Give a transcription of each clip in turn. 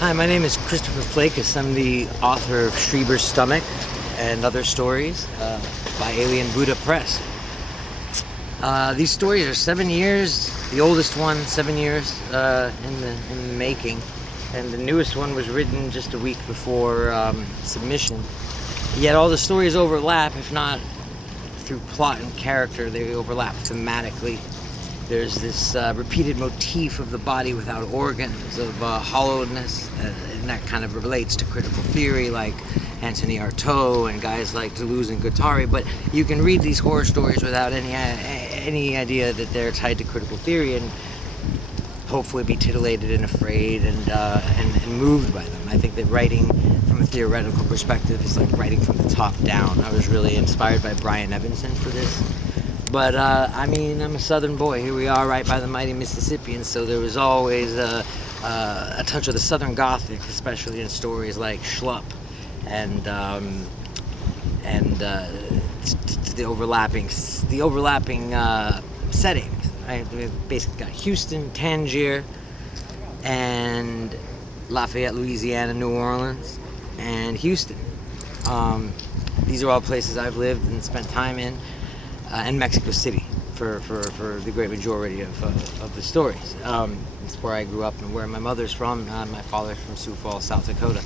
Hi, my name is Christopher Flakus. I'm the author of Schreber's Stomach and Other Stories by Alien Buddha Press. These stories are 7 years, the oldest one 7 years in the making, and the newest one was written just a week before submission. Yet all the stories overlap, if not through plot and character, they overlap thematically. There's this repeated motif of the body without organs, of hollowness, and that kind of relates to critical theory, like Anthony Artaud and guys like Deleuze and Guattari. But you can read these horror stories without any idea that they're tied to critical theory, and hopefully be titillated and afraid and moved by them. I think that writing from a theoretical perspective is like writing from the top down. I was really inspired by Brian Evanson for this. But, I'm a southern boy. Here we are right by the mighty Mississippi, and so there was always a touch of the southern gothic, especially in stories like Schlup and the overlapping settings. Right? We basically got Houston, Tangier, and Lafayette, Louisiana, New Orleans, and Houston. These are all places I've lived and spent time in. And Mexico City for the great majority of the stories. It's where I grew up and where my mother's from. My father's from Sioux Falls, South Dakota.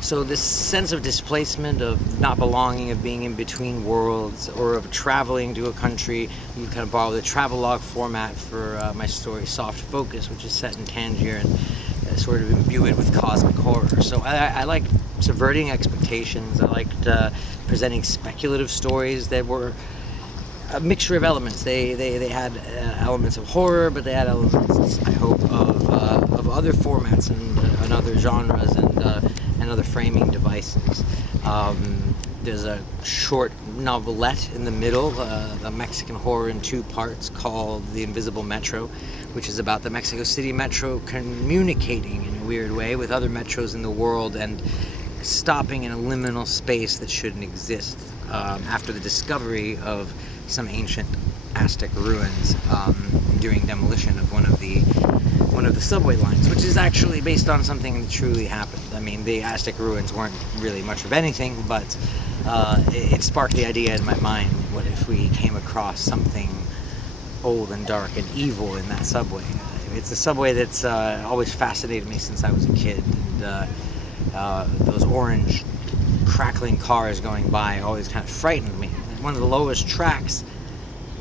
So this sense of displacement, of not belonging, of being in between worlds, or of traveling to a country. You kind of borrow the travelogue format for my story, Soft Focus, which is set in Tangier and sort of imbue it with cosmic horror. So I liked subverting expectations. I liked presenting speculative stories that were a mixture of elements. They had elements of horror, but they had elements, I hope, of other formats and other genres and other framing devices. There's a short novelette in the middle, a Mexican horror in 2 parts called The Invisible Metro, which is about the Mexico City Metro communicating in a weird way with other metros in the world and stopping in a liminal space that shouldn't exist after the discovery of some ancient Aztec ruins during demolition of one of the subway lines, which is actually based on something that truly happened. I mean, the Aztec ruins weren't really much of anything, but it sparked the idea in my mind: what if we came across something old and dark and evil in that subway? It's a subway that's always fascinated me since I was a kid, and those orange crackling cars going by always kind of frightened me. One of the lowest tracks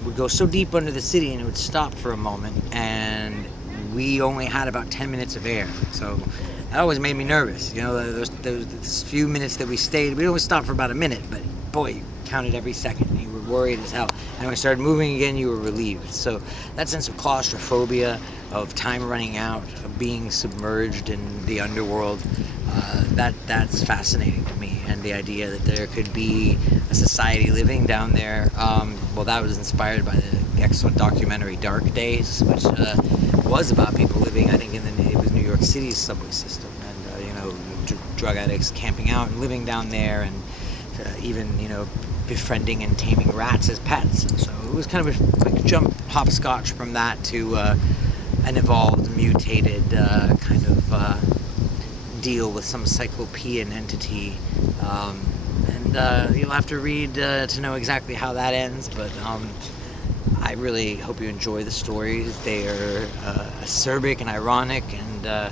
would go so deep under the city and it would stop for a moment, and we only had about 10 minutes of air, so that always made me nervous. You know, those few minutes that we stayed, we only stopped for about a minute, but boy, you counted every second. You were worried as hell, and when we started moving again, you were relieved. So that sense of claustrophobia, of time running out, of being submerged in the underworld, that's fascinating to me. And the idea that there could be a society living down there, that was inspired by the excellent documentary Dark Days, which was about people living, I think, it was New York City's subway system, and drug addicts camping out and living down there, and even befriending and taming rats as pets. And so it was kind of a quick jump, hopscotch from that to an evolved, mutated kind of deal with some cyclopean entity, and you'll have to read to know exactly how that ends, but I really hope you enjoy the stories. They are acerbic and ironic and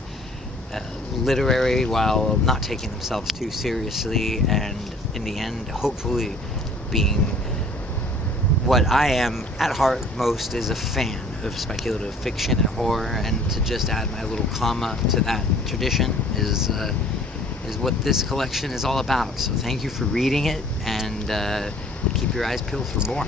literary, while not taking themselves too seriously, and in the end hopefully being what I am at heart most, is a fan of speculative fiction and horror, and to just add my little comma to that tradition is what this collection is all about. So thank you for reading it, and keep your eyes peeled for more.